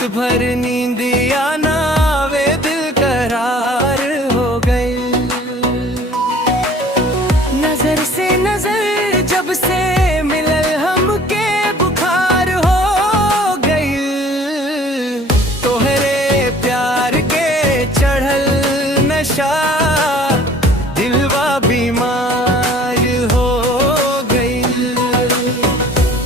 रात भर नींदिया ना आवे, दिल करार हो गई। नजर से नजर जब से मिलल हमके बुखार हो गई। तोहरे प्यार के चढ़ल नशा दिलवा बीमार हो गई।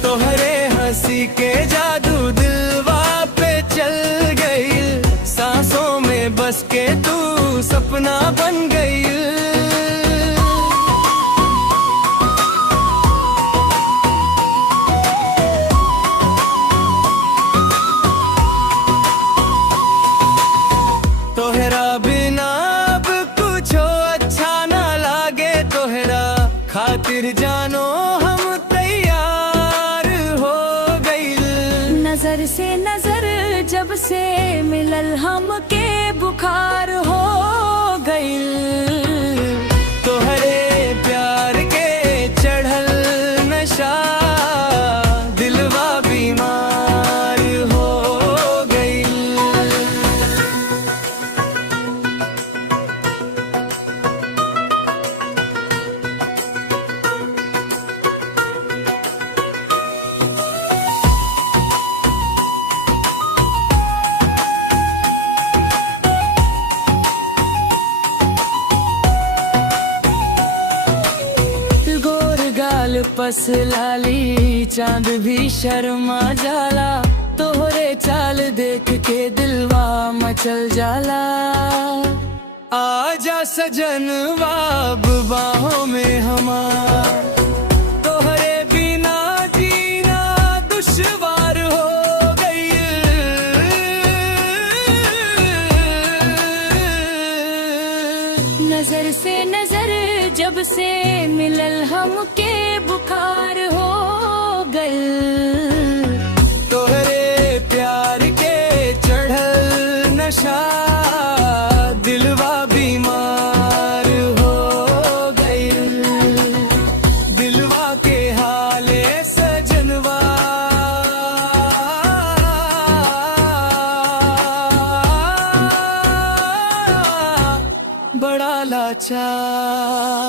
तोहरे हंसी के जादू दिलवा पे चल गई। सांसों में बस के तू सपना बन गई। तोहरा बिना अब कुछ अच्छा ना लागे। तोहरा खातिर जानो हम तैयार हो गई। नजर से नजर जब से मिलल हमके बुखार हो गई। तोहरे प्यार के चढ़ल नशा दिलवा बीमार हो गई। पस लाली चांद भी शर्मा जाला। तोहरे चाल देख के दिलवा मचल जाला। आजा सजनवा अब बाहों में हमार। तोहरे बिना जीना दुश्वार हो गई। नजर से नजर जब से मिलल हमके बुखार हो गई। तोहरे प्यार के चढ़ल नशा दिलवा बीमार हो गई। दिलवा के हाले सजनवा बड़ा लाचार।